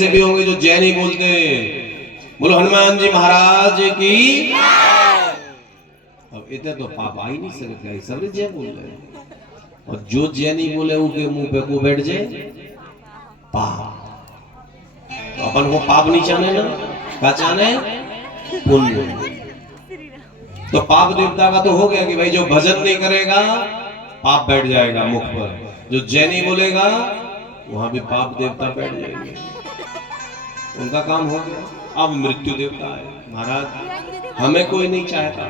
ऐसे भी होंगे जो जय नहीं बोलते हैं। बोलो हनुमान जी महाराज की। अब इतने तो पाप आ ही नहीं सकते, सब जय बोल रहे हैं। और जो जय नहीं बोले उनके मुंह पे को बैठ जाए पाप। तो अपन को पाप नहीं चाहने ना, क्या चाहने? पुण्य। तो पाप देवता का तो हो गया कि भाई जो भजन नहीं करेगा पाप बैठ जाएगा मुख पर, जो जय नहीं बोलेगा वहां भी पाप देवता बैठ जाएंगे, उनका काम हो गया। अब मृत्यु देवता है, महाराज हमें कोई नहीं चाहता,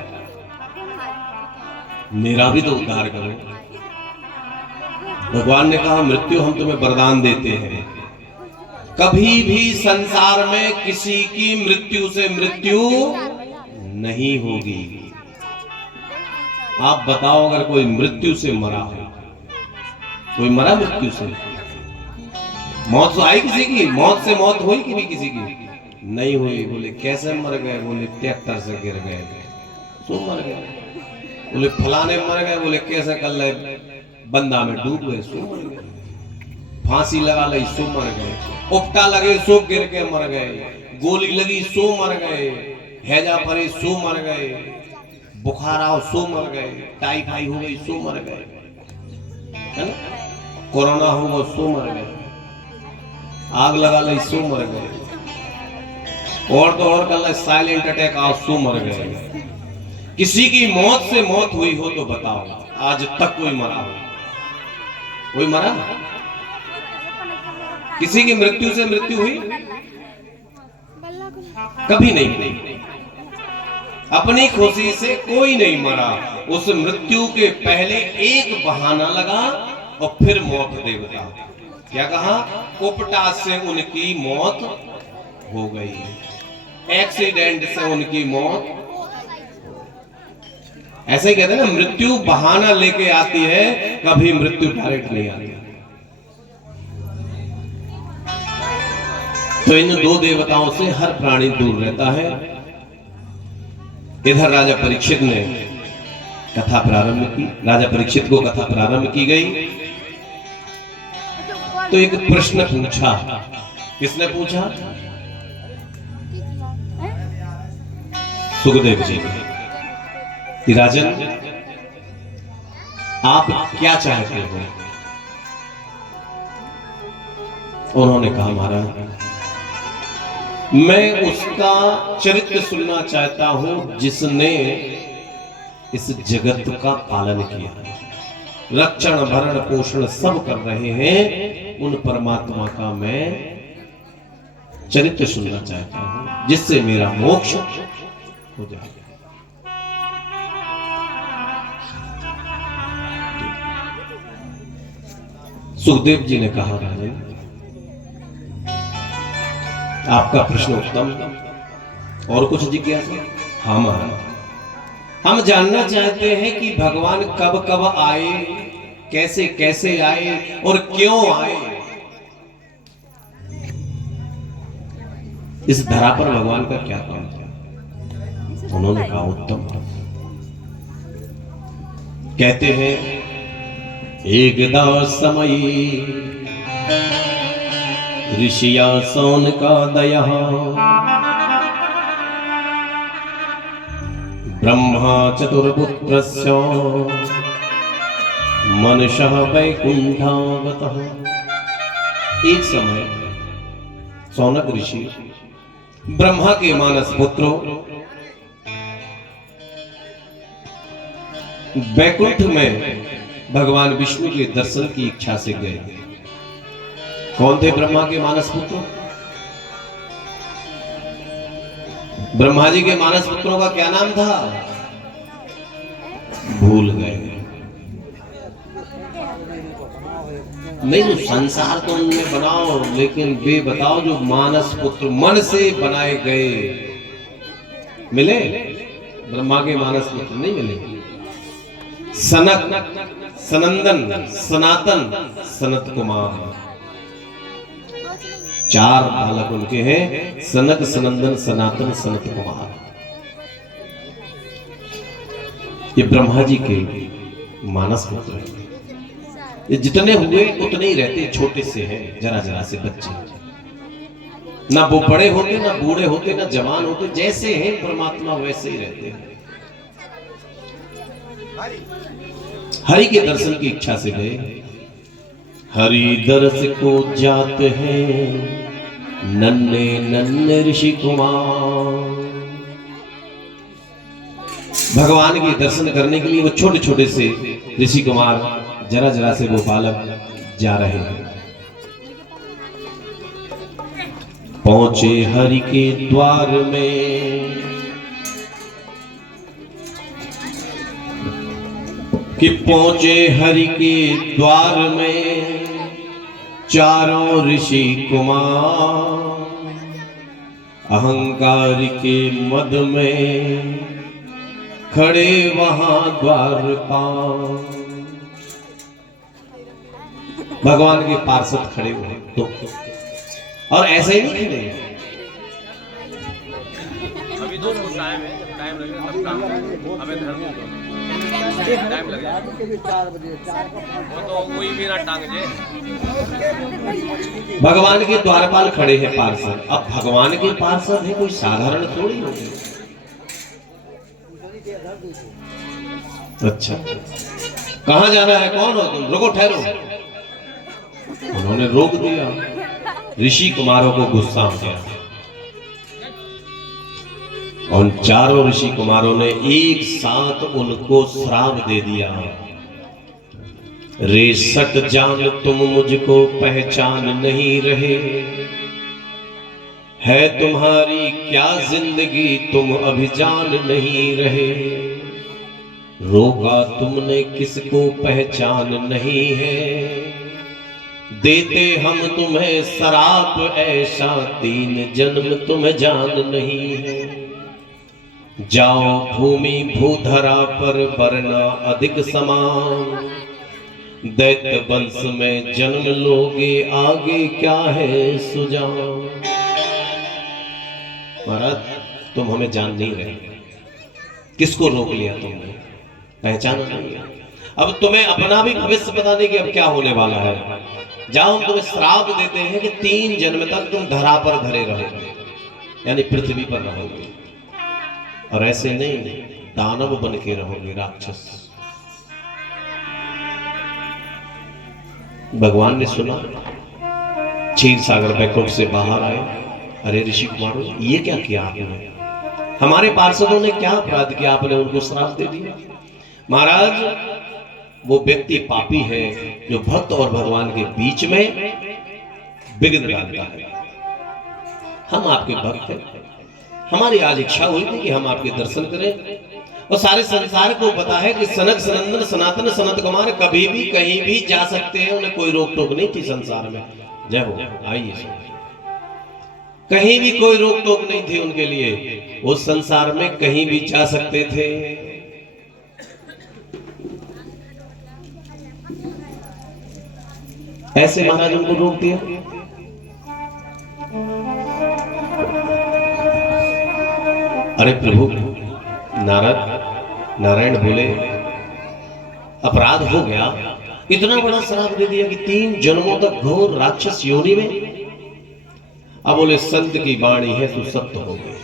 मेरा भी तो उद्धार करो। भगवान ने कहा मृत्यु हम तुम्हें वरदान देते हैं, कभी भी संसार में किसी की मृत्यु से मृत्यु नहीं होगी। आप बताओ अगर कोई मृत्यु से मरा हो, कोई मरा मृत्यु से? मौत तो आई किसी की? मौत से मौत हुई कि नहीं किसी की? नहीं हुई। बोले कैसे मर गए? बोले ट्रैक्टर से गिर गए सो मर गए। बोले फलाने मर गए। बोले कैसे? कर ले बंदा में डूब गए सो मर गए। फांसी लगा ली सो मर गए। उपटा लगे सो गिर के मर गए। गोली लगी सो मर गए। हैजा पड़े सो मर गए। बुखार आओ सो मर गए। टाइफाइड हो गई सो मर गए, है ना? कोरोना हुआ सो मर गए। आग लगा ली सो मर गए। और तो और कर साइलेंट अटैक आओ सो मर गए। किसी की मौत से मौत हुई हो तो बताओ, आज तक कोई मरा हो? कोई मरा? किसी की मृत्यु से मृत्यु हुई? कभी नहीं। अपनी खुशी से कोई नहीं मरा। उस मृत्यु के पहले एक बहाना लगा और फिर मौत देवता। क्या कहा? उपटा से उनकी मौत हो गई, एक्सीडेंट से उनकी मौत। ऐसे ही कहते हैं ना, मृत्यु बहाना लेके आती है, कभी मृत्यु डायरेक्ट नहीं आती। तो इन दो देवताओं से हर प्राणी दूर रहता है। इधर राजा परीक्षित ने कथा प्रारंभ की। राजा परीक्षित को कथा प्रारंभ की गई तो एक प्रश्न पूछा। किसने पूछा? सुखदेव जी ने कि राजन आप क्या चाहते हो? उन्होंने कहा महाराज मैं उसका चरित्र सुनना चाहता हूं जिसने इस जगत का पालन किया, रक्षण भरण पोषण सब कर रहे हैं। उन परमात्मा का मैं चरित्र सुनना चाहता हूं जिससे मेरा मोक्ष हो जाए। सुखदेव जी ने कहा राजन आपका प्रश्न उत्तम, और कुछ जिज्ञासा? हाँ महाराज हम जानना चाहते हैं कि भगवान कब कब आए, कैसे कैसे आए और क्यों आए। इस धरा पर भगवान का क्या काम था? उन्होंने कहा उत्तम। कहते हैं एकदा समयी ऋषिया सौन का दया ब्रह्मा चतुर्पुत्रस्य मनशः वैकुंठागतः। एक समय सौनक ऋषि ब्रह्मा के मानस पुत्रों वैकुंठ में भगवान विष्णु के दर्शन की इच्छा से गए। कौन थे ब्रह्मा के मानस पुत्र? ब्रह्मा जी के मानस पुत्रों का क्या नाम था? भूल गए। नहीं तो संसार तो उनने बनाओ, लेकिन वे बताओ जो मानस पुत्र मन से बनाए गए मिले? ब्रह्मा के मानस पुत्र नहीं मिले। सनक, सनंदन, सनातन, सनत कुमार, चार बालक उनके हैं। सनक, सनंदन, सनातन, सनत कुमार। ये ब्रह्मा जी के मानस पुत्र हैं। ये जितने हुए उतने ही रहते, छोटे से हैं, जरा जरा से बच्चे। ना वो बड़े होते, ना बूढ़े होते, ना जवान होते, जैसे हैं परमात्मा वैसे ही रहते हैं। हरि के दर्शन की इच्छा से गए। हरि दर्श को जाते हैं नन्हे नन्हे ऋषि कुमार। भगवान के दर्शन करने के लिए वो छोटे छोटे से ऋषि कुमार, जरा जरा से वो बालक जा रहे हैं। पहुंचे हरि के द्वार में कि पहुंचे हरि के द्वार में चारों ऋषि कुमार। अहंकार के मद में खड़े वहां द्वार पर। भगवान के पार्षद खड़े हुए तो, और ऐसे ही नहीं खड़े। अभी तो टाइम है, जब टाइम लगेगा तब काम हमें धर्म टाइम लगेगा। वो तो कोई भी ना टांग जे। भगवान के द्वारपाल खड़े हैं पार्षद। अब भगवान के पार्षद है, कोई साधारण थोड़ी होगी। अच्छा, कहां जाना है, कौन हो तुम, रुको ठहरो। उन्होंने रोक दिया। ऋषि कुमारों को गुस्सा आ गया। उन चारों ऋषि कुमारों ने एक साथ उनको श्राप दे दिया। रे सट जान तुम मुझको पहचान नहीं रहे, है तुम्हारी क्या जिंदगी तुम अभी जान नहीं रहे। रोका तुमने किसको पहचान नहीं है, देते हम तुम्हें शराप ऐसा 3 जन्म तुम्हें जान नहीं है। जाओ भूमि भूधरा पर वरना अधिक समान, दैत्य वंश में जन्म लोगे आगे क्या है सुजान। महाराज तुम हमें जान नहीं रहे, किसको रोक लिया तुमने, पहचाना नहीं है। अब तुम्हें अपना भी भविष्य पता नहीं कि अब क्या होने वाला है। जाओ हम तुम्हें श्राप देते हैं कि 3 जन्म तक तुम धरा पर धरे रहोगे, यानी पृथ्वी पर रहोगे, और ऐसे नहीं दानव बन के रहोगे, राक्षस। भगवान ने सुना, क्षीर सागर बैकुंठ से बाहर आए। अरे ऋषि कुमारों, ये क्या किया आपने, हमारे पार्षदों ने क्या अपराध किया, आपने उनको श्राप दे दिया। महाराज वो व्यक्ति पापी है जो भक्त और भगवान के बीच में विघ्न डालता है। हम आपके भक्त हैं, हमारी आज इच्छा हुई थी कि हम आपके दर्शन करें, और सारे संसार को पता है कि सनक सनंदन सनातन सनत कुमार कभी भी कहीं भी जा सकते हैं, उन्हें कोई रोक टोक नहीं थी संसार में। जय हो, आइए। कहीं भी कोई रोक टोक नहीं थी उनके लिए, वो संसार में कहीं भी जा सकते थे। ऐसे महाराज उनको रोक दिया। अरे प्रभु, नारायण बोले अपराध हो गया, इतना बड़ा श्राप दे दिया कि 3 जन्मों तक घोर राक्षस योनि में। अब बोले संत की वाणी है तो सत्य हो गए।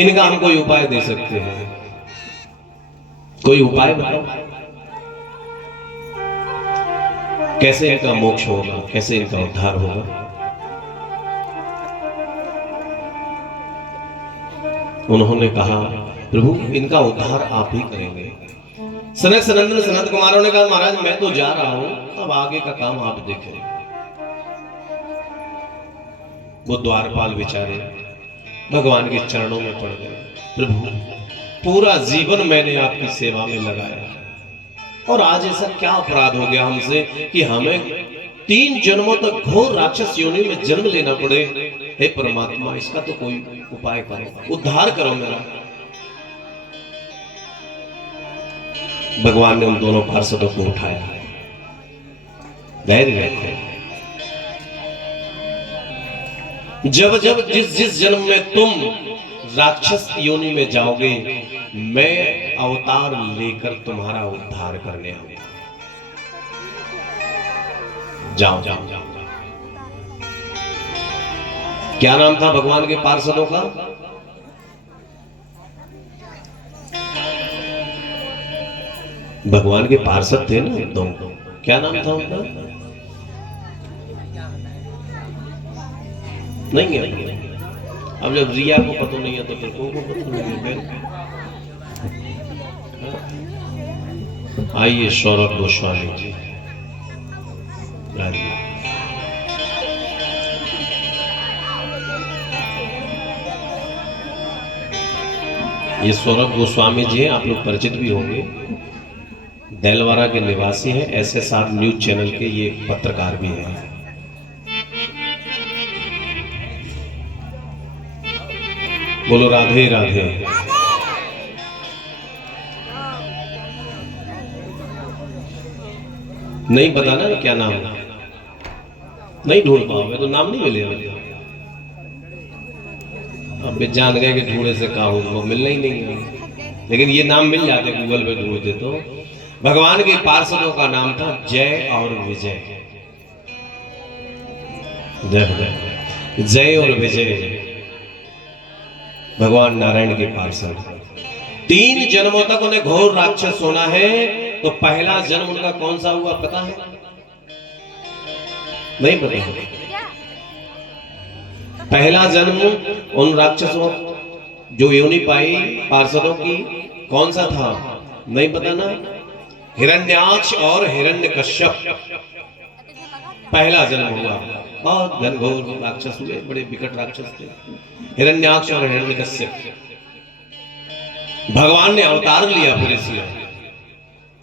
इनका हम कोई उपाय दे सकते हैं, कोई उपाय बताओ, कैसे इनका मोक्ष होगा, कैसे इनका उद्धार होगा। उन्होंने कहा प्रभु इनका उद्धार आप ही करेंगे। सनक सनंदन सनत कुमारों ने कहा महाराज मैं तो जा रहा हूं, अब आगे का काम आप देखें। वो द्वारपाल बेचारे भगवान के चरणों में पड़ गए। प्रभु पूरा जीवन मैंने आपकी सेवा में लगाया, और आज ऐसा क्या अपराध हो गया हमसे कि हमें 3 जन्मों तक घोर राक्षस योनि में जन्म लेना पड़े। हे परमात्मा, इसका तो कोई उपाय करो, उद्धार करो मेरा। भगवान ने उन दोनों पार्षदों को उठाया, धैर्य रखे। जब जब जिस जिस जन्म में तुम राक्षस योनि में जाओगे, मैं अवतार लेकर तुम्हारा उद्धार करने आऊंगा। जाओ जाओ जाओ। क्या नाम था भगवान के पार्षदों का? भगवान के पार्षद थे ना दो, क्या नाम था उनका? नहीं है। अब जब रिया को पता नहीं है तो फिर को पता नहीं है। आइए सौरभ गोस्वामी जी, ये सौरभ गोस्वामी जी हैं, आप लोग परिचित भी होंगे। देलवारा के निवासी हैं, SSR न्यूज चैनल के ये पत्रकार भी हैं। बोलो राधे राधे। नहीं बताना ना क्या नाम, नहीं ढूंढ पाओगे तो नाम नहीं मिलेगा। अब भी जान गए कि ढूंढे से कहा वो मिलना ही नहीं है, लेकिन ये नाम मिल जाते गूगल पे ढूंढते तो। भगवान के पार्षदों का नाम था जय और विजय। जय और विजय भगवान नारायण के पार्षद। 3 जन्मों तक उन्हें घोर राक्षस होना है। तो पहला जन्म उनका कौन सा हुआ पता है? नहीं पता है। पहला जन्म उन राक्षसों जो योनि पाई पार्षदों की कौन सा था? नहीं पता ना? हिरण्याक्ष और हिरण्यकश्यप पहला जन्म हुआ। बहुत घनघोर राक्षस हुए, बड़े विकट राक्षस थे हिरण्याक्ष और हिरण्यकश्यप। भगवान ने अवतार लिया फिर इसलिए।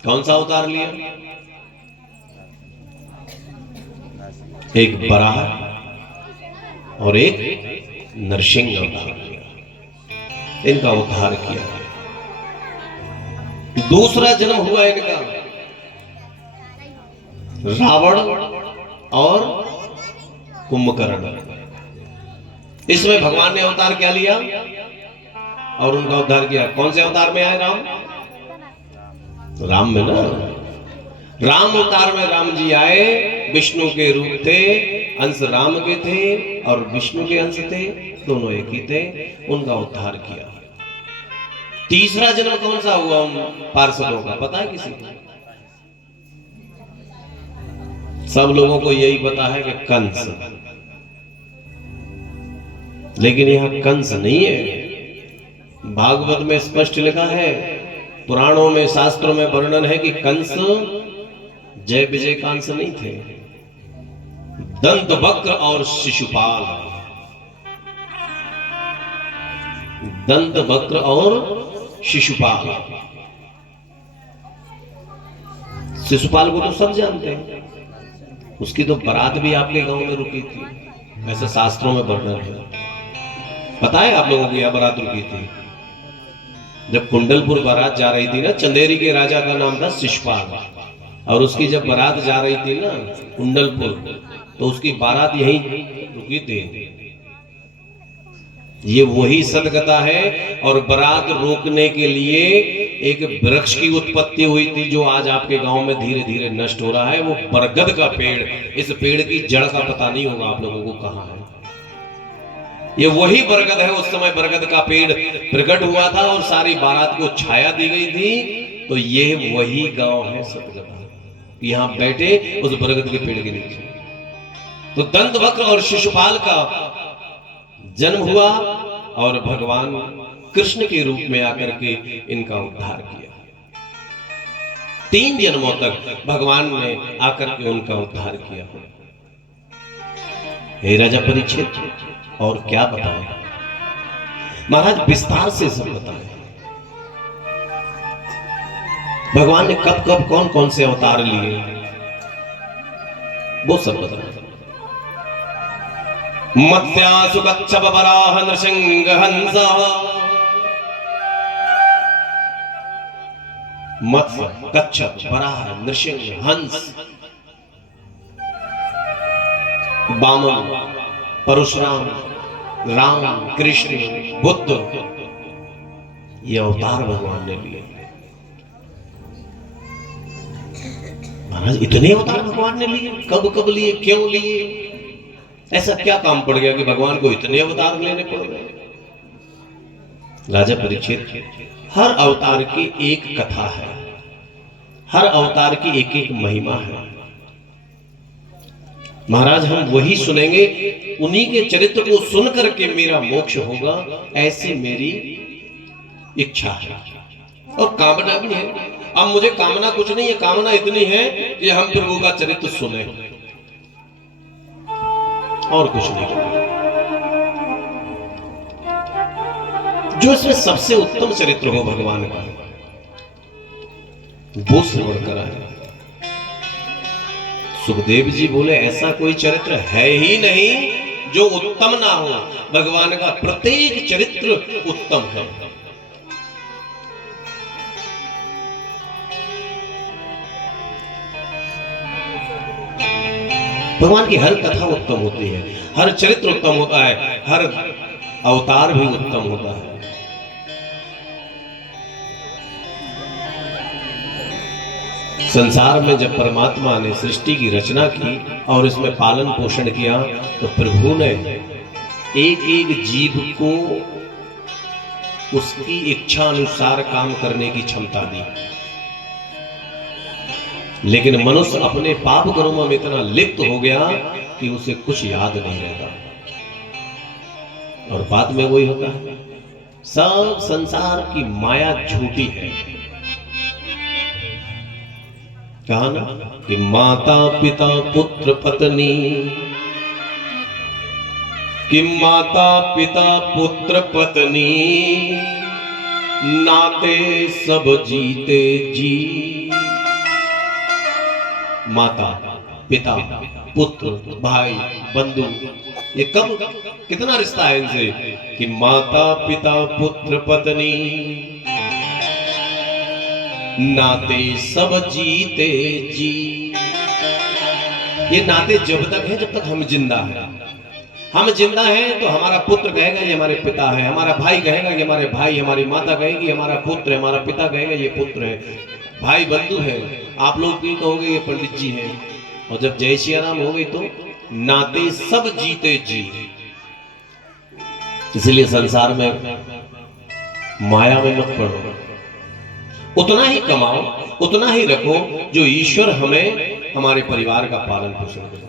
कौन सा अवतार लिया? एक बराह और एक नरसिंह अवतार लिया, इनका उद्धार किया। दूसरा जन्म हुआ इनका रावण और कुंभकर्ण। इसमें भगवान ने अवतार क्या लिया और उनका उद्धार किया? कौन से अवतार में आए? राम में ना। राम अवतार में राम जी आए, विष्णु के रूप थे, अंश राम के थे और विष्णु के अंश थे, दोनों एक ही थे, उनका उद्धार किया। तीसरा जन्म कौन सा हुआ उन पार्षदों का पता है किसी को? सब लोगों को यही पता है कि कंस, लेकिन यहां कंस नहीं है। भागवत में स्पष्ट लिखा है, पुराणों में शास्त्रों में वर्णन है कि कंस जय विजय का अंश नहीं थे। दंतवक्र और शिशुपाल, दंतवक्र और शिशुपाल। शिशुपाल को तो सब जानते हैं, उसकी तो बारात भी आपके गांव में रुकी थी, ऐसा शास्त्रों में वर्णन है। पता है आप लोगों की यह बारात रुकी थी? जब कुंडलपुर बारात जा रही थी ना, चंदेरी के राजा का नाम था शिशुपाल, और उसकी जब बारात जा रही थी ना कुंडलपुर, तो उसकी बारात यहीं रुकी थी। ये वही सदगता है। और बारात रोकने के लिए एक वृक्ष की उत्पत्ति हुई थी जो आज आपके गांव में धीरे धीरे नष्ट हो रहा है, वो बरगद का पेड़। इस पेड़ की जड़ का पता नहीं होगा आप लोगों को कहां है। ये वही बरगद है। उस समय बरगद का पेड़ प्रकट हुआ था और सारी बारात को छाया दी गई थी। तो ये वही गांव है सदगता, यहां बैठे उस बरगद के पेड़ के नीचे। तो दंतवक्र और शिशुपाल का जन्म हुआ और भगवान कृष्ण के रूप में आकर के इनका उद्धार किया। 3 जन्मों तक भगवान ने आकर के उनका उद्धार किया। हे राजा परीक्षित, और क्या बताएं महाराज, विस्तार से सब बताएं। भगवान ने कब कब कौन कौन से अवतार लिए वो सब बताएं। मत्स्यासु कच्छप वराह नृसिंह हंस। मत्स्य, कच्छप, वराह, नृसिंह, हंस, वामन, परशुराम, राम, कृष्ण, बुद्ध, ये अवतार भगवान ने लिए। महाराज इतने अवतार भगवान ने लिए, कब कब लिए, क्यों लिए, ऐसा क्या काम पड़ गया कि भगवान को इतने अवतार लेने पड़ गए? राजा परीक्षित, हर अवतार की एक कथा है, हर अवतार की एक एक महिमा है। महाराज हम वही सुनेंगे, उन्हीं के चरित्र को सुन करके मेरा मोक्ष होगा, ऐसी मेरी इच्छा है और कामना भी है। अब मुझे कामना कुछ नहीं है, कामना इतनी है कि हम प्रभु का चरित्र सुने और कुछ नहीं। जो इसमें सबसे उत्तम चरित्र हो भगवान का, वो श्रवण कराए। सुखदेव जी बोले ऐसा कोई चरित्र है ही नहीं जो उत्तम ना हो। भगवान का प्रत्येक चरित्र उत्तम है। भगवान की हर कथा उत्तम होती है, हर चरित्र उत्तम होता है, हर अवतार भी उत्तम होता है। संसार में जब परमात्मा ने सृष्टि की रचना की और इसमें पालन पोषण किया, तो प्रभु ने एक एक जीव को उसकी इच्छा अनुसार काम करने की क्षमता दी। लेकिन मनुष्य अपने पाप कर्मों में इतना लिप्त हो गया कि उसे कुछ याद नहीं रहता, और बाद में वही होता है। सब संसार की माया झूठी है। कहा ना कि माता पिता पुत्र पत्नी, कि माता पिता पुत्र पत्नी, नाते सब जीते जी। माता पिता पुत्र भाई बंधु, ये कब कितना रिश्ता है इनसे, कि माता पिता पुत्र पत्नी, नाते सब जीते जी। ये नाते जब तक है, जब तक हम जिंदा हैं। हम जिंदा हैं तो हमारा पुत्र कहेगा ये हमारे पिता है, हमारा भाई कहेगा ये हमारे भाई, हमारी माता कहेगी हमारा पुत्र है, हमारा पिता कहेगा ये पुत्र है, भाई बंधु है। आप लोग भी कहोगे ये पंडित जी हैं। और जब जय सिया राम हो गई तो नाते सब जीते जी। इसलिए संसार में माया में मत पड़ो, उतना ही कमाओ, उतना ही रखो जो ईश्वर हमें हमारे परिवार का पालन पोषण करे।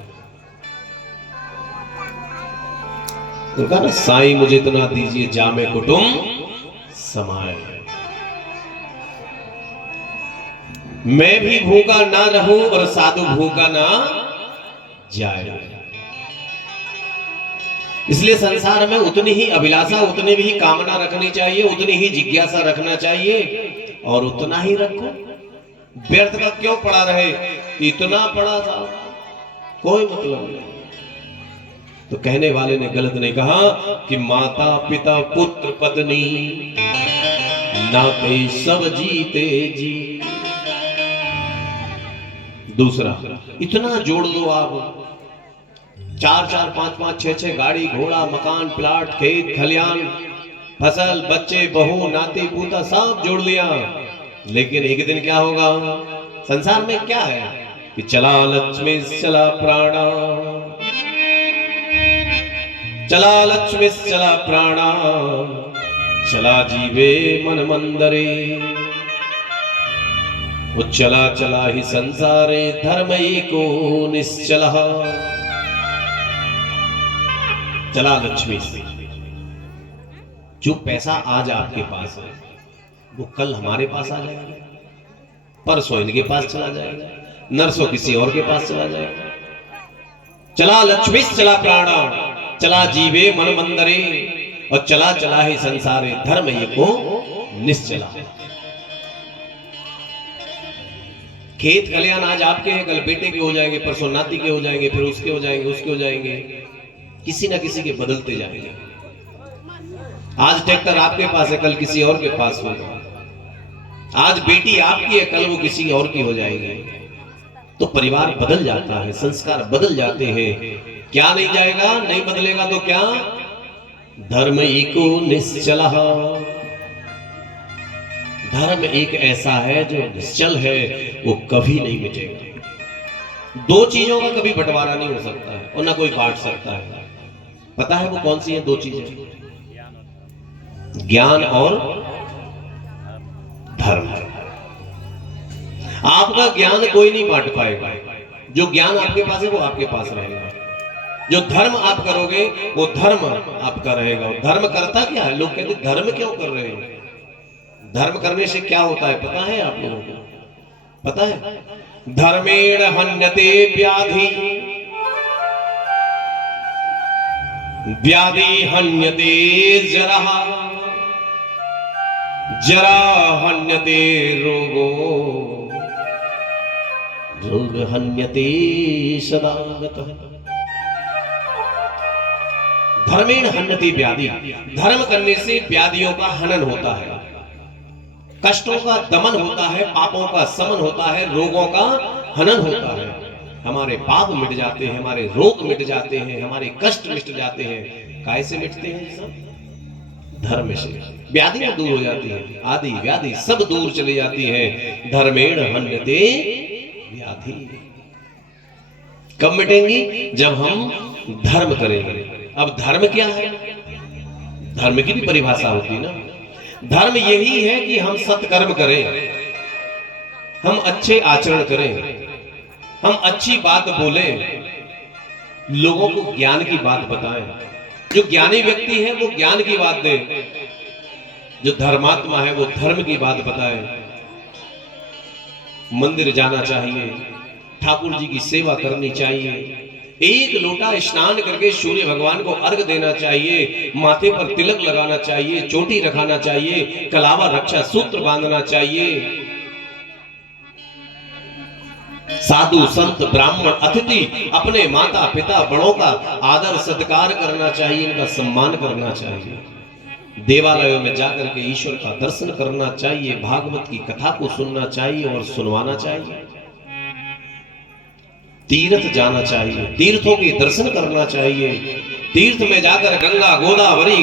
तो कहा ना, साईं मुझे इतना दीजिए जामे कुटुंब समाए, मैं भी भूखा ना रहूं और साधु भूखा ना जाए। इसलिए संसार में उतनी ही अभिलाषा, उतनी भी कामना रखनी चाहिए, उतनी ही जिज्ञासा रखना चाहिए, और उतना ही रखो। व्यर्थ का क्यों पड़ा रहे, इतना पड़ा था, कोई मतलब नहीं। तो कहने वाले ने गलत नहीं कहा कि माता पिता पुत्र पत्नी, नाते सब जीते जी। दूसरा, इतना जोड़ दो आप, 4-4, 5-5, 6-6 गाड़ी घोड़ा, मकान, प्लाट, खेत खलियान, फसल, बच्चे, बहू, नाती पोता सब जोड़ लिया, लेकिन एक दिन क्या होगा? संसार में क्या है कि चला लक्ष्मी चला प्राणा, चला लक्ष्मी चला प्राणा, चला जीवे मन मंदरे, वो चला चला ही संसारे धर्म एको निश्चला। चला लक्ष्मी, जो पैसा आज आपके पास है वो कल हमारे पास आ जाएगा, परसों इनके पास चला जाएगा, नरसों किसी और के पास चला जाएगा। चला लक्ष्मी चला प्राणा, चला जीवे मन मंदरे, और चला चला ही संसारे धर्म एको निश्चला। खेत खलियान आज आपके हैं, कल बेटे के हो जाएंगे, परसों नाती के हो जाएंगे, फिर उसके हो जाएंगे, उसके हो जाएंगे, किसी ना किसी के बदलते जाएंगे। आज ट्रैक्टर आपके पास है, कल किसी और के पास होगा। आज बेटी आपकी है, कल वो किसी और की हो जाएगी। तो परिवार बदल जाता है, संस्कार बदल जाते हैं। क्या नहीं जाएगा, नहीं बदलेगा तो क्या? धर्म एको निश्चला। धर्म एक ऐसा है जो निश्चल है, वो कभी नहीं मिटेगा। दो चीजों का कभी बंटवारा नहीं हो सकता है और ना कोई बांट सकता है। पता है वो कौन सी है दो चीजें? ज्ञान और धर्म। आपका ज्ञान कोई नहीं बांट पाएगा। जो ज्ञान आपके पास है वो आपके पास रहेगा। जो धर्म आप करोगे वो धर्म आपका रहेगा। धर्म करता क्या है? लोग कहते धर्म क्यों कर रहे हो? धर्म करने से क्या होता है पता है आप लोगों को? पता है? धर्मेण हन्यते व्याधि, व्याधि हन्यते जरा, जरा हन्यते रोगो, रोग हन्यते सदागतः। धर्मेण हन्यते व्याधि, धर्म करने से व्याधियों का हनन होता है, कष्टों का दमन होता है, पापों का समन होता है, रोगों का हनन होता है। हमारे पाप मिट जाते हैं, हमारे रोग मिट जाते हैं, हमारे कष्ट मिट जाते हैं। कैसे मिटते हैं? सब धर्म से। व्याधियां दूर हो जाती है, आदि व्याधि सब दूर चली जाती है। धर्मेण हन्यते व्याधि। कब मिटेंगी? जब हम धर्म करेंगे। अब धर्म क्या है? धर्म की भी परिभाषा होती है ना। धर्म यही है कि हम सत्कर्म करें, हम अच्छे आचरण करें, हम अच्छी बात बोलें, लोगों को ज्ञान की बात बताएं। जो ज्ञानी व्यक्ति है वो ज्ञान की बात दे, जो धर्मात्मा है वो धर्म की बात बताए। मंदिर जाना चाहिए, ठाकुर जी की सेवा करनी चाहिए, एक लोटा स्नान करके सूर्य भगवान को अर्घ देना चाहिए, माथे पर तिलक लगाना चाहिए, चोटी रखाना चाहिए, कलावा रक्षा सूत्र बांधना चाहिए। साधु संत ब्राह्मण अतिथि अपने माता पिता बड़ों का आदर सत्कार करना चाहिए, इनका सम्मान करना चाहिए। देवालयों में जाकर के ईश्वर का दर्शन करना चाहिए, भागवत की कथा को सुनना चाहिए और सुनवाना चाहिए। तीर्थ जाना चाहिए, तीर्थों के दर्शन करना चाहिए। तीर्थ में जाकर गंगा गोदावरी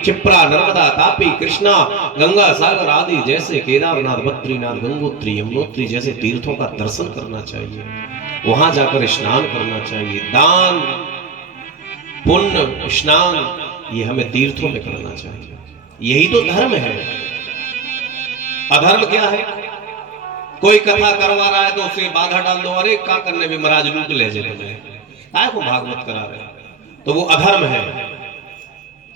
क्षिप्रा नर्मदा तापी कृष्णा गंगा सागर आदि जैसे केदारनाथ बद्रीनाथ गंगोत्री यमुनोत्री जैसे तीर्थों का दर्शन करना चाहिए। वहां जाकर स्नान करना चाहिए। दान पुण्य स्नान ये हमें तीर्थों में करना चाहिए। यही तो धर्म है। अधर्म क्या है? कोई कथा करवा रहा है तो उसे बाधा डाल दो, अरे क्या करने भी महाराज लूट ले जाए, काय को भागवत करा रहे, तो वो अधर्म है।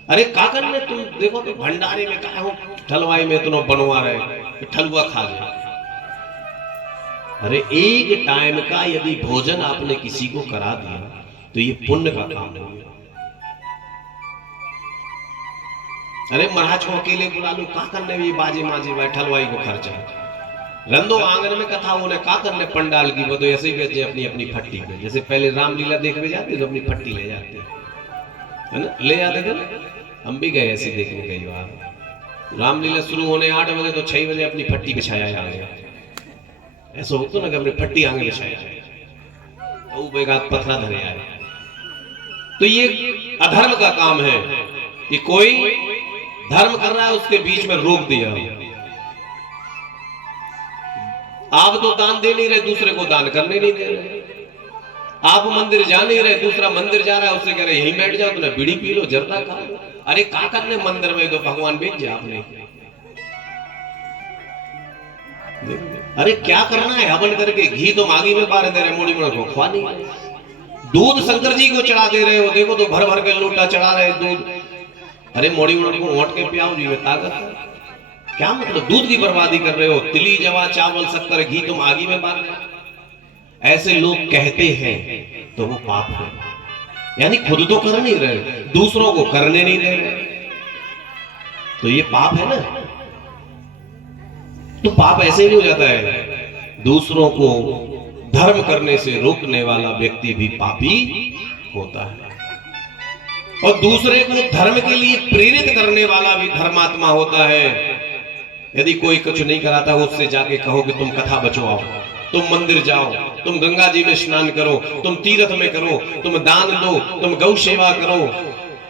अरे क्या करने तुम देखो तो भंडारे में क्या हो, ठलवाई में तुम बनवा रहे, ठलुआ खा जाए। अरे एक टाइम का यदि भोजन आपने किसी को करा दिया तो ये पुण्य का काम हो गया। अरे महाराज को अकेले बुला लो, क्या करने भी बाजे माजे भाई ठलवाई को खर्चा। रंदो आंगन में कथा होने का करने पंडाल की, वो तो ऐसे ही बेचे अपनी अपनी फट्टी पे। जैसे पहले रामलीला देखने जाते तो अपनी फट्टी ले जाते है ना, ले जाते थे। हम भी गए ऐसे देखने कई बार। रामलीला शुरू होने 8 बजे तो 6 बजे अपनी फट्टी बिछाया आ गया। ऐसा होता ना कि अपनी फट्टी आगे बिछाया तो बेगात पथरा धरे आए। तो ये अधर्म का काम है कि कोई धर्म कर रहा है उसके बीच में रोक दिया। आप तो दान दे नहीं रहे, दूसरे को दान करने नहीं दे रहे। आप मंदिर जा नहीं रहे, दूसरा मंदिर जा रहा है, उससे कह रहे यहीं बैठ जाओ, तुमने बीड़ी पी लो, जर्दा खा लो। अरे क्या करने मंदिर में, तो भगवान भेज दिया आपने। अरे क्या करना है हवन करके? घी तो मागी में बार दे रहे, मोड़ी मोड़ को खवा नहीं। दूध शंकर जी को चढ़ा दे रहे हो, देखो तो भर भर के लोटा चढ़ा रहे दूध। अरे मोड़ी मोड़ को ओट के पियाओ जी में ताकत है। क्या मतलब दूध की बर्बादी कर रहे हो? तिली जवा चावल शक्कर घी तुम आगी में बांध रहे हो। ऐसे लोग कहते हैं तो वो पाप है। यानी खुद तो कर नहीं रहे, दूसरों को करने नहीं दे रहे, तो ये पाप है ना। तो पाप ऐसे ही हो जाता है। दूसरों को धर्म करने से रोकने वाला व्यक्ति भी पापी होता है, और दूसरे को धर्म के लिए प्रेरित करने वाला भी धर्मात्मा होता है। यदि कोई कुछ नहीं कराता उससे जाके कहो कि तुम कथा बचवाओ, तुम मंदिर जाओ, तुम गंगा जी में स्नान करो, तुम तीर्थ में करो, तुम दान दो, तुम गौ सेवा करो,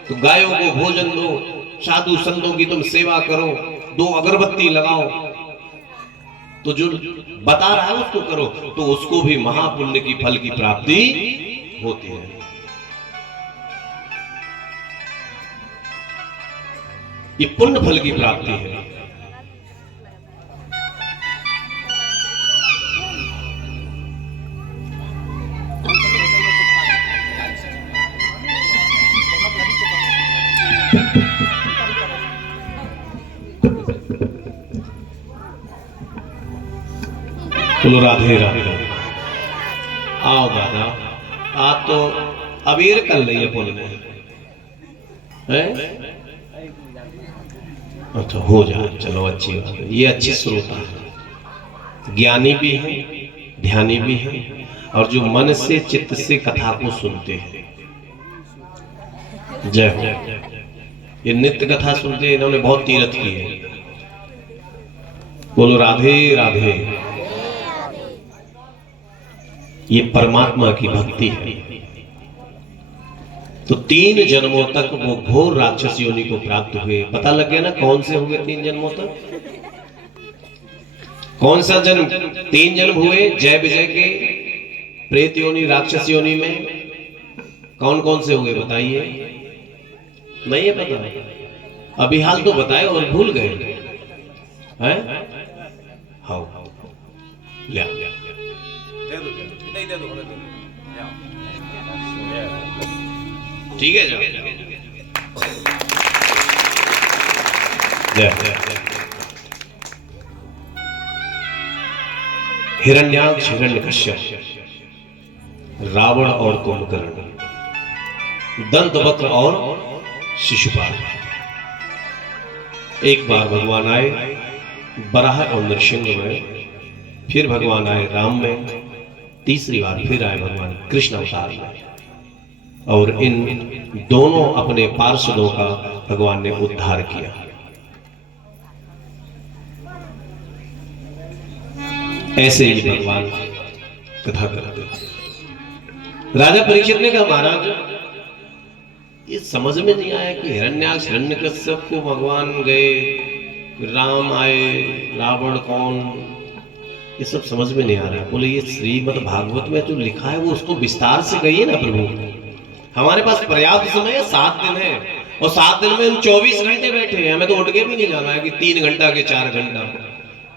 तुम गायों को भोजन दो, साधु संतों की तुम सेवा करो, 2 अगरबत्ती लगाओ। तो जो बता रहा है उसको करो, तो उसको भी महापुण्य की फल की प्राप्ति होती है। ये पुण्य फल की प्राप्ति है। बोलो राधे राधे। आओ दादा, आप तो अबीर कर रही है पुण्य है? अच्छा हो जाए, चलो अच्छी बात है। ये अच्छी श्रोता है, ज्ञानी भी है, ध्यानी भी है, और जो मन से चित्त से कथा को सुनते हैं। जय हो। ये नित्य कथा सुनते, इन्होंने बहुत तीर्थ की है। बोलो राधे राधे। ये परमात्मा की भक्ति है। तो 3 जन्मों तक वो घोर राक्षस योनि को प्राप्त हुए। पता लग गया ना कौन से हुए 3 जन्मों तक? कौन सा जन्म? 3 जन्म हुए जय विजय के प्रेत योनि, राक्षस योनि में। कौन कौन से हुए बताइए? नहीं है पता? अभी हाल तो बताए और भूल गए हैं? हाँ ले दे दो, ठीक है जाओ। हिरण्याक्ष, हिरण्यकश्यप, रावण और कुंभकर्ण, दंतवक्र और शिशुपाल। एक बार भगवान आए बराह और नरसिंह में, फिर भगवान आए राम में, तीसरी बार फिर आए भगवान कृष्ण अवतार में। और इन दोनों अपने पार्षदों का भगवान ने उद्धार किया। ऐसे ही भगवान कथा करते हैं। राजा परीक्षित ने कहा महाराज ये समझ में नहीं आया कि हिरण्याक्ष, हिरण्यकश्यप को भगवान गए, राम आए, रावण कौन, ये सब समझ में नहीं आ रहा है। बोले ये श्रीमद् भागवत में जो लिखा है वो उसको विस्तार से कहिए ना प्रभु। हमारे पास पर्याप्त समय है, 7 दिन है, और 7 दिन में हम 24 घंटे बैठे हैं। हमें तो उठ के भी नहीं जाना है कि 3 घंटा के 4 घंटा।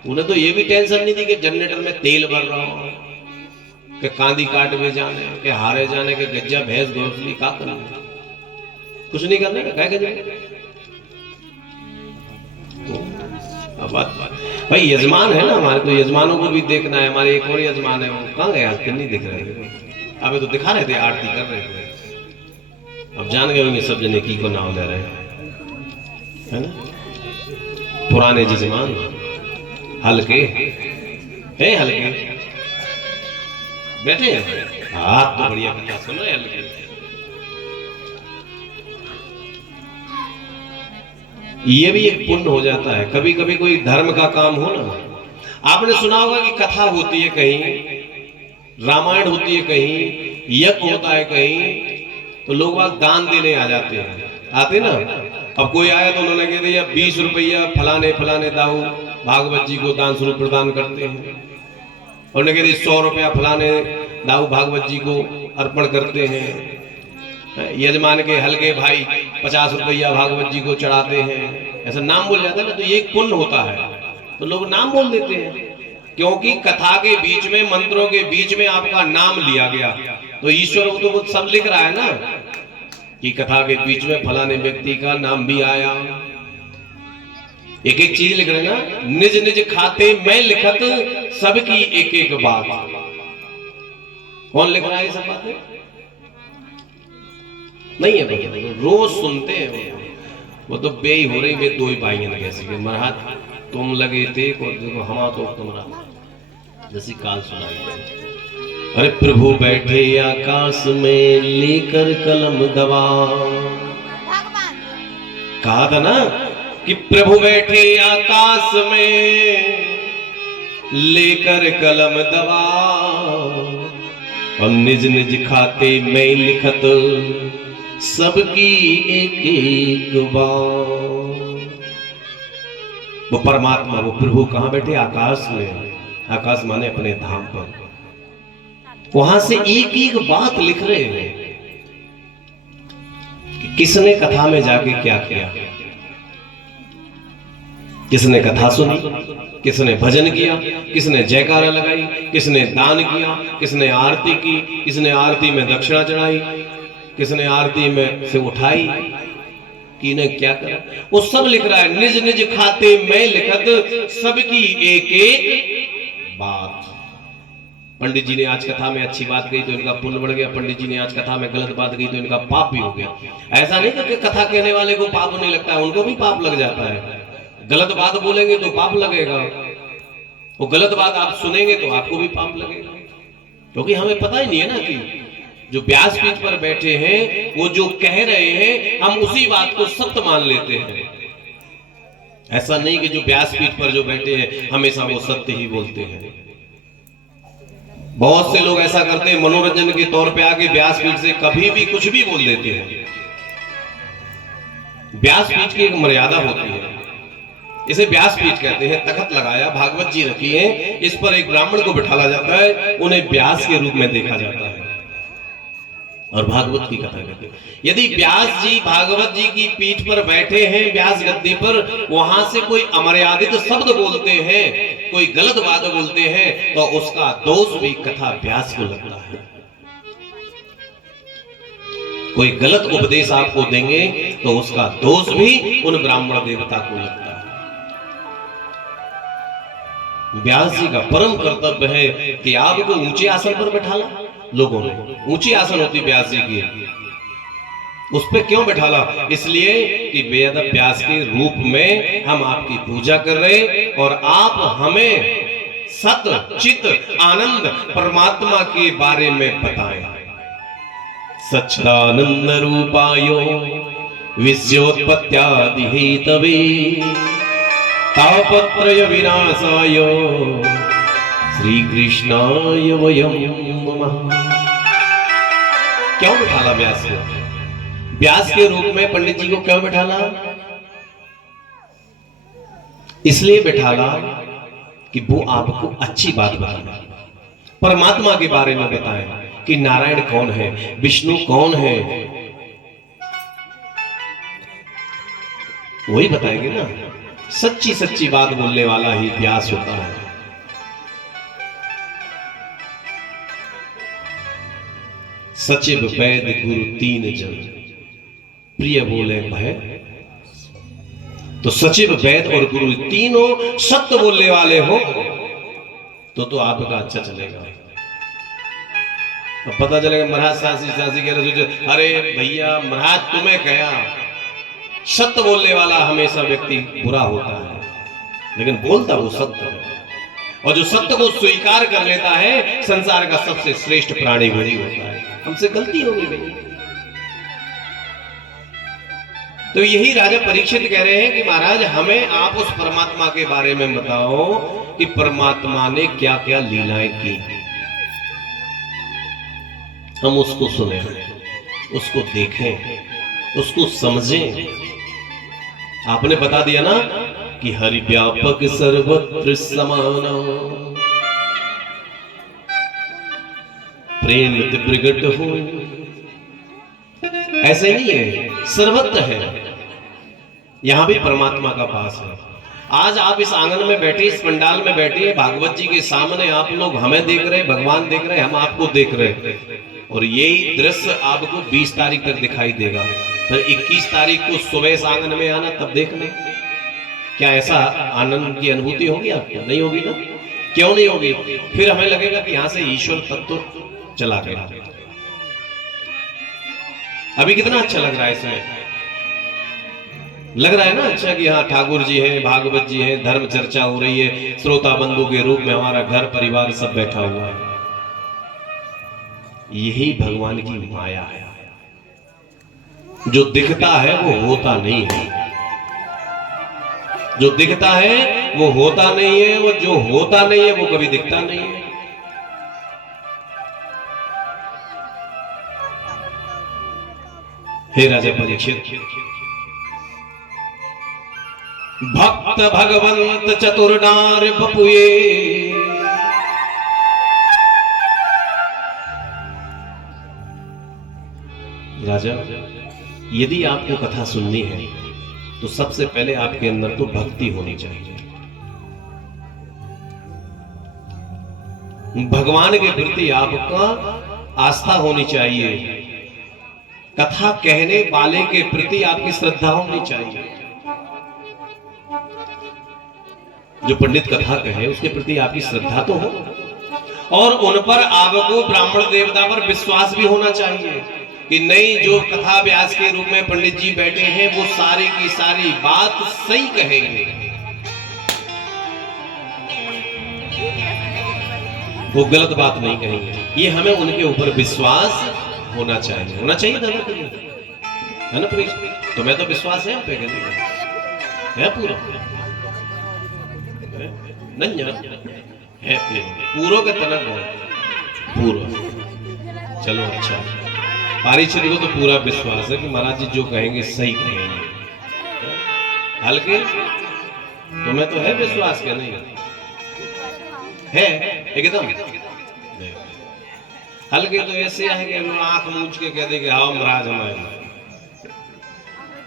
उन्हें तो ये भी टेंशन नहीं थी कि जनरेटर में तेल भर रहा हो, कि कांदी काट में जाने, कि हारे जाने, के गज्जा भैंस घोसली का करना, कुछ नहीं करने का कह के अब बात भाई यजमान है ना हमारे, तो यजमानों को भी देखना है। हमारे एक और यजमान है, वो कहाँ गए आज? फिर नहीं दिख रहे। अबे तो दिखा रहे थे, आरती कर रहे थे। अब जान गए होंगे सब जने की को नाम ले रहे हैं, है ना? पुराने यजमान हल्के हैं, हल्के बैठे हैं। हाथ तो बढ़िया कथा सुनो हल्के। ये भी एक पुण्य हो जाता है। कभी कभी कोई धर्म का काम हो ना, आपने सुना होगा कि कथा होती है कहीं, रामायण होती है कहीं, यज्ञ होता है कहीं, तो लोग वहां दान देने आ जाते हैं, आते ना। अब कोई आया तो उन्होंने कह दिया 20 रुपया फलाने फलाने दाऊ भागवत जी को दान स्वरूप प्रदान करते हैं, और उन्होंने कह दिया 100 रुपया फलाने दाऊ भागवत जी को अर्पण करते हैं। यजमान के हल्के भाई 50 रुपया भागवत जी को चढ़ाते हैं। ऐसा नाम बोल जाता है ना, तो ये एक पुण्य होता है, तो लोग नाम बोल देते हैं। क्योंकि कथा के बीच में, मंत्रों के बीच में आपका नाम लिया गया, तो ईश्वर तो वो सब लिख रहा है ना कि कथा के बीच में फलाने व्यक्ति का नाम भी आया। एक एक चीज लिख रहे ना, निज निज खाते में लिखत सबकी एक एक बात। कौन लिख रहा है ये सब बातें? नहीं है भैया, रोज सुनते हैं। वो तो बेई हो रही, वे 2 ही भाई कैसे के मरहा तुम लगे थे और देखो हमा तो तुम्हारा जैसी काल सुनाई। अरे प्रभु बैठे आकाश में लेकर कलम दवा, कहा था ना कि प्रभु बैठे आकाश में लेकर कलम दवा, और निज निज खाते में लिखत सबकी एक एक बात। वो परमात्मा, वो प्रभु कहां बैठे? आकाश में। आकाश माने अपने धाम पर। वहां से एक एक बात लिख रहे हैं कि किसने कथा में जाके क्या किया, किसने कथा सुनी, किसने भजन किया, किसने जयकारा लगाई, किसने दान किया, किसने आरती की, किसने आरती में दक्षिणा चढ़ाई, किसने आरती में से उठाई, किने क्या करा, वो सब लिख रहा है। निज निज खाते में लिखत सबकी एक एक बात। पंडित जी ने आज कथा में अच्छी बात कही तो इनका पुण्य बढ़ गया, पंडित जी ने आज कथा में गलत बात कही तो इनका पाप भी हो गया। ऐसा नहीं कि कथा कहने वाले को पाप नहीं लगता है, उनको भी पाप लग जाता है। गलत बात बोलेंगे तो पाप लगेगा, वो गलत बात आप सुनेंगे तो आपको भी पाप लगेगा, क्योंकि हमें पता ही नहीं है ना कि जो व्यासपीठ पर बैठे हैं वो जो कह रहे हैं हम उसी बात को सत्य मान लेते हैं। ऐसा नहीं कि जो व्यासपीठ पर जो बैठे हैं हमेशा वो सत्य ही बोलते हैं। बहुत से लोग ऐसा करते हैं, मनोरंजन के तौर पे आके व्यासपीठ से कभी भी कुछ भी बोल देते हैं। व्यासपीठ की एक मर्यादा होती है, इसे व्यासपीठ कहते हैं। तखत लगाया, भागवत जी रखी है, इस पर एक ब्राह्मण को बिठाला जाता है, उन्हें व्यास के रूप में देखा जाता है और भागवत की कथा करते हैं। यदि व्यास जी भागवत जी की पीठ पर बैठे हैं, व्यास गद्दी पर, वहां से कोई अमर्यादित शब्द बोलते हैं, कोई गलत बात बोलते हैं, तो उसका दोष भी कथा व्यास को लगता है। कोई गलत उपदेश आपको देंगे तो उसका दोष भी उन ब्राह्मण देवता को लगता है। व्यास जी का परम कर्तव्य है कि आपको ऊंचे आसन पर बैठाला। लोगों ने ऊंची आसन होती व्यास जी की, उस पे क्यों बैठाला? इसलिए कि वेद व्यास के रूप में हम आपकी पूजा कर रहे और आप हमें सत चित आनंद परमात्मा के बारे में बताएं। सच्चिदानंद रूपायो विश्वोत्पत्त्यादि हेतवे तापत्रय विनाशाय श्री कृष्णाय वयं नमः। क्यों बिठाला व्यास को? व्यास के रूप में पंडित जी को क्यों बिठाला? इसलिए बिठाला कि वो आपको अच्छी बात बताएं, परमात्मा के बारे में बताएं कि नारायण कौन है, विष्णु कौन है, वही बताएंगे ना। सच्ची सच्ची बात बोलने वाला ही व्यास होता है। सचिव वैद गुरु तीन जन प्रिय बोले भय। तो सचिव वैद और गुरु तीनों सत्य बोलने वाले हो तो आपका अच्छा चलेगा। अब पता चलेगा महाराज सासी कह रहे, अरे भैया महाराज तुम्हें कहा सत्य बोलने वाला हमेशा व्यक्ति बुरा होता है, लेकिन बोलता वो सत्य है, और जो सत्य को स्वीकार कर लेता है संसार का सबसे श्रेष्ठ प्राणी वही होता है। हमसे गलती होगी भाई। तो यही राजा परीक्षित कह रहे हैं कि महाराज हमें आप उस परमात्मा के बारे में बताओ कि परमात्मा ने क्या क्या लीलाएं की, हम उसको सुने, उसको देखें, उसको समझें। आपने बता दिया ना कि हरि व्यापक सर्वत्र समाना प्रेम प्रगट हो। ऐसे नहीं है, सर्वत्र है, यहां भी परमात्मा का पास है। आज आप इस आंगन में बैठे, इस पंडाल में बैठे, भागवत जी के सामने आप लोग हमें देख रहे, भगवान देख रहे, हम आपको देख रहे, और यही दृश्य आपको 20 तारीख तक दिखाई देगा। फिर 21 तारीख को सुबह इस आंगन में आना, तब देख ले। क्या ऐसा आनंद की अनुभूति होगी आपको? नहीं होगी ना। क्यों नहीं होगी? फिर हमें लगेगा कि यहां से ईश्वर तत्व चला गया। अभी कितना अच्छा लग रहा है, इसमें लग रहा है ना अच्छा कि हाँ ठाकुर जी हैं, भागवत जी हैं, धर्म चर्चा हो रही है, श्रोता बंधु के रूप में हमारा घर परिवार सब बैठा हुआ है। यही भगवान की माया है। जो दिखता है वो होता नहीं है, जो दिखता है वो होता नहीं है, वो जो होता नहीं है वो कभी दिखता नहीं है। हे राजा परीक्षित, भक्त भगवंत चतुर्नार बपुए राजा, यदि आपको कथा सुननी है तो सबसे पहले आपके अंदर तो भक्ति होनी चाहिए। भगवान के प्रति आपका आस्था होनी चाहिए। कथा कहने वाले के प्रति आपकी श्रद्धा होनी चाहिए। जो पंडित कथा कहे उसके प्रति आपकी श्रद्धा तो हो, और उन पर आपको ब्राह्मण देवता पर विश्वास भी होना चाहिए कि नहीं, जो कथा व्यास के रूप में पंडित जी बैठे हैं वो सारी की सारी बात सही कहेंगे, वो गलत बात नहीं कहेंगे। ये हमें उनके ऊपर विश्वास होना चाहिए ना है ना प्लीज। तो मैं तो विश्वास है पे है पूरा नन्या है पूरो के तनक है पूरा। चलो अच्छा, पारीक्षित को तो पूरा विश्वास है कि महाराज जी जो कहेंगे सही कहेंगे। हल्के तुम्हें तो है विश्वास क्या नहीं है एकदम। हल्के तो ऐसे आएंगे आंख मूंछ के कह देंगे हाँ महाराज हमारे,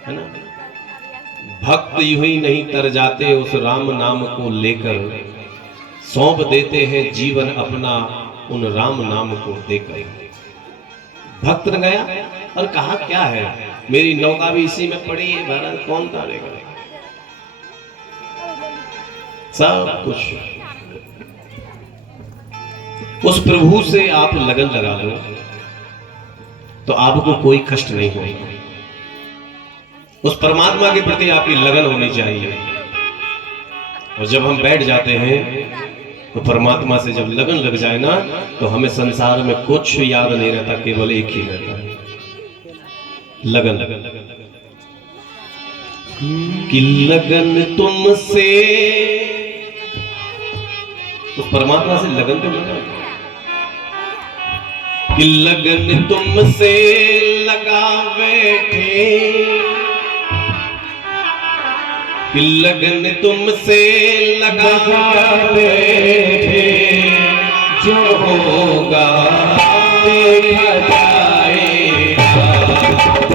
है ना। भक्त यूं ही नहीं तर जाते उस राम नाम को लेकर, सौंप देते हैं जीवन अपना उन राम नाम को देकर। भक्त ने गया और कहा क्या है, मेरी नौका भी इसी में पड़ी है भारत, कौन तारेगा। सब कुछ उस प्रभु से आप लगन लगा लो तो आपको कोई कष्ट नहीं होगा। उस परमात्मा के प्रति आपकी लगन होनी चाहिए। और जब हम बैठ जाते हैं तो परमात्मा से जब लगन लग जाए ना, तो हमें संसार में कुछ याद नहीं रहता, केवल एक ही रहता है, लगन। कि लगन तुमसे, उस परमात्मा से लगन तो लगा कि लगन तुमसे लगा बैठे, कि लगन तुमसे लगा बैठे, जो होगा देखा जाएगा।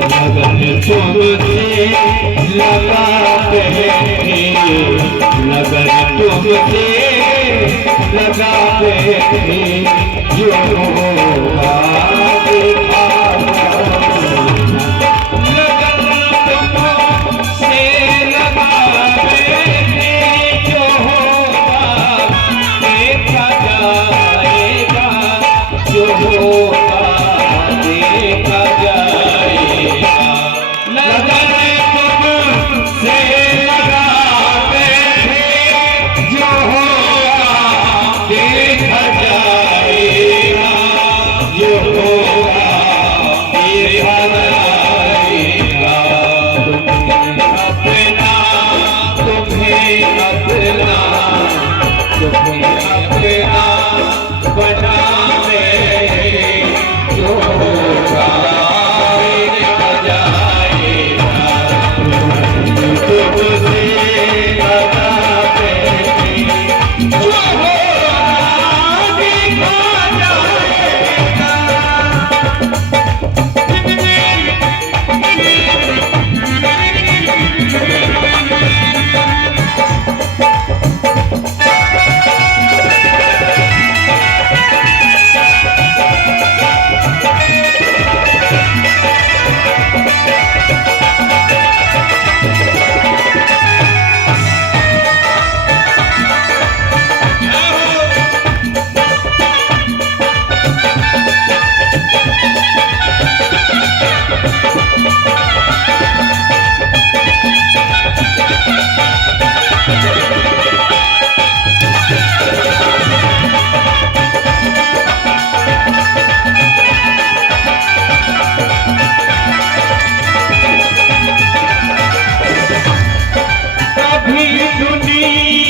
लगन तुमसे लगा बैठे, लगन तुमसे लगा बैठे, जो होगा देखा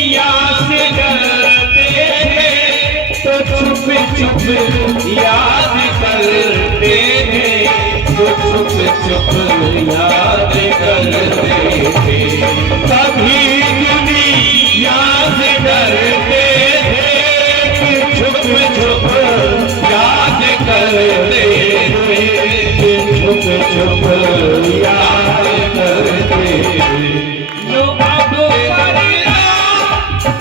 याद करते हैं, छुप छुप याद करते थे। कभी दुनिया से डरते थे, छुप छुप याद करते थे, छुप चुप याद करते जो अब पर्दा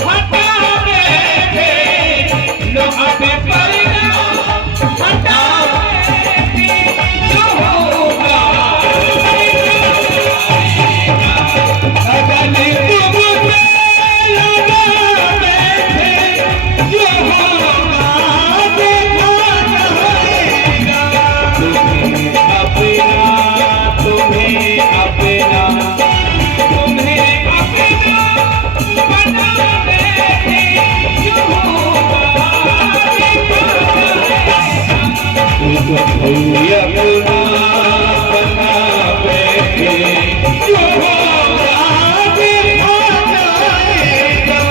हटा बैठे, जो अब पर्दा हटा बैठे, जो होगा अगन तुमसे लगा बैठे, जो होगा देखा जाएगा। तुम्हें अपना बना बैठे, जो होगा देखा जाएगा। तुम्हें अपना बना बैठे, जो होगा देखा जाएगा।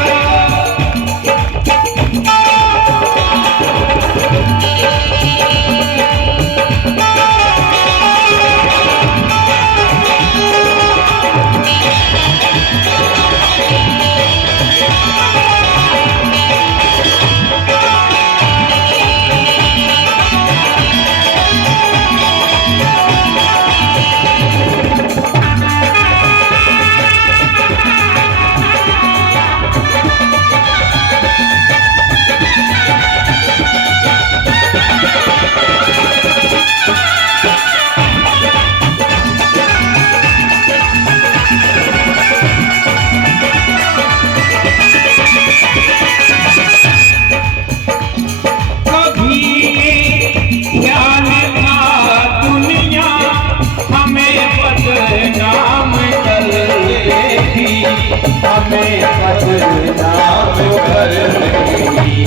हमें बदनाम कर देगी,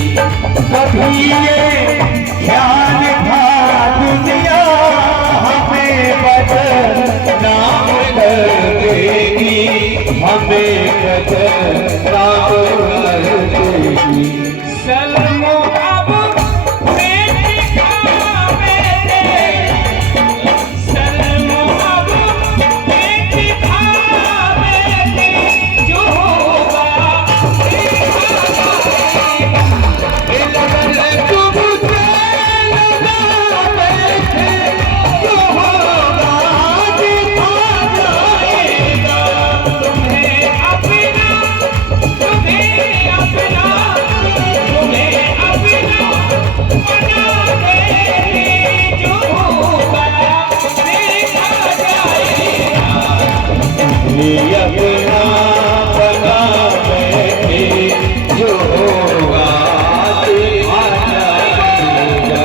कभी ये ख्याल था दुनिया हमें बदनाम कर देगी, हमें बदनाम कर देगी। सलमो अब बेटी का बेटे, सलमो अब बेटी का बेटे, जो होगा लगन तुमसे लगा बैठे, जो होगा देखा जाएगा। तुम्हें अपना तुम्हें अपना तुम्हें अपना बना बैठे, जो होगा देखा जाएगा। तुम्हें अपना बना बैठे, जो होगा देखा जाएगा।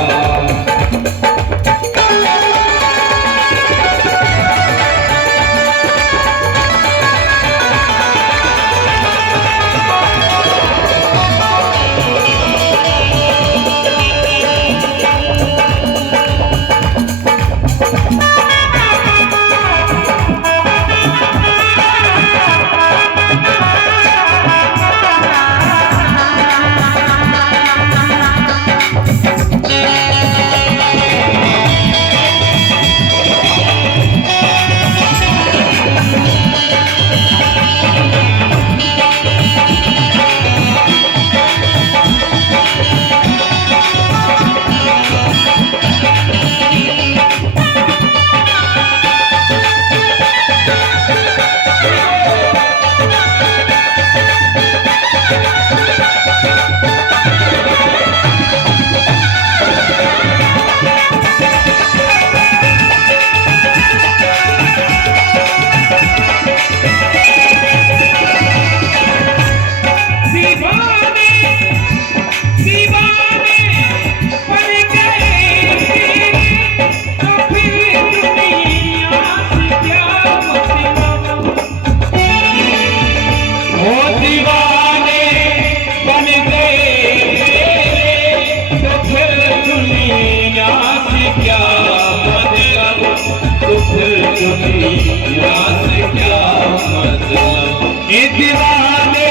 दीवाने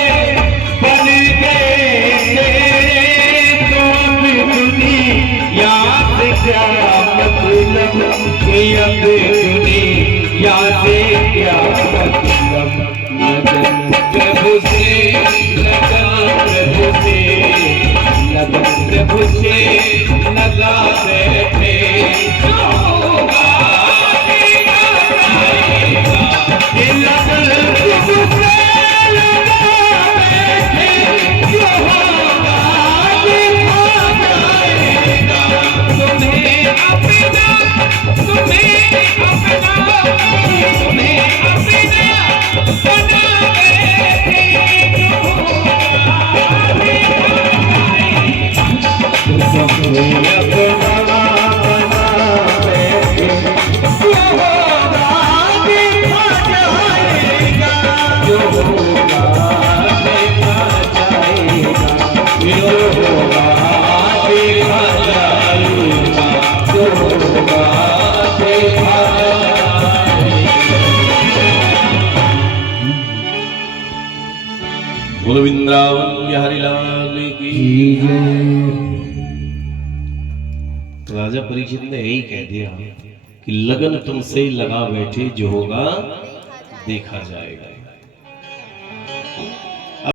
बन गए तेरे, तुम दुनिया से क्या मतलब, अब दुनिया से क्या मतलब। लगन प्रभु से लगन प्रभु से लगन प्रभु से लगा बैठे, जो होगा जो होगा देखा जाएगा, जो होगा देखा जाएगा, जो होगा देखा जाएगा। बोलो वृंदावन बिहारी लाल की राजा परीक्षित ने यही कह दिया कि लगन तुमसे लगा बैठे, जो होगा देखा जाएगा।